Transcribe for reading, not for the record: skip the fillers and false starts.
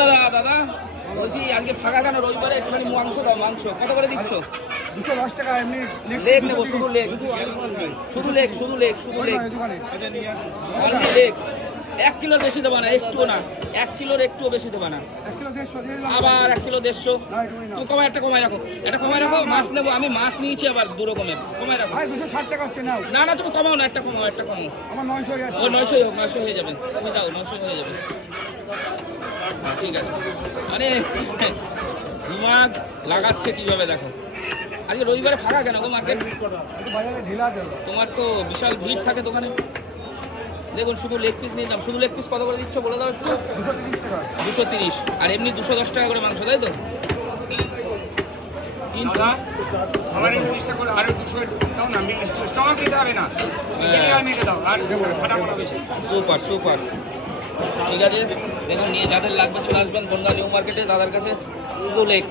দাদা দাদা বলছি আজকে ফাঁকা কেন রবিবারে একটুখানি মাংস দাও মাংস কত করে দিচ্ছ 210 টাকা এমনি লেগ নেবো শুধু লেগ শুধু লেগ শুধু লেগ শুধু লেগ অনলি লেগ 1 কিলোর বেশি দেবা না একটুও না 1 কিলোর একটুও বেশি দেবা না 1 কিলো 150 দিয়ে দিলাম। আবার 1 কিলো 150 তুমি কমায় একটা কমায় রাখো এটা কমায় রাখো মাছ নেবো আমি মাছ নিয়েছি আবার দু রকমের কমায় রাখো ভাই 260 টাকা হচ্ছে নাও। না না তুমি কমাও না একটা কমাও একটা কমাও আমার 900 হয়ে যাচ্ছে। ও 900 হোক 900 হয়ে যাবে তুমি দাও 900 হয়ে যাবে ঠিক আছে মানে দিমাগ লাগাচ্ছে কিভাবে দেখো আজকে রবিবারে ফাঁকা কেন গো মার্কেট একটু বাজারে ঢিলা দেব। তোমার তো বিশাল ভিড় থাকে দোকানে দেখুন শুধু লেগ পিস নিলাম শুধু লেগ পিস কত করে দিচ্ছ বলে দাও একটু 230 টাকা। 230 আর এমনি 210 টাকা করে মাংস তাই তো দাদা আমার এই 20 টাকা করে আরো 200 দাও না আমি স্টক দিতে হবে না আমি দাও আর ফাটাফাটি বেশি সুপার সুপার ঠিক আছে দেখুন নিয়ে যাদের লাগবে চলে আসবেন বনগাঁ নিউ মার্কেটে দাদার কাছে শুধু লেগ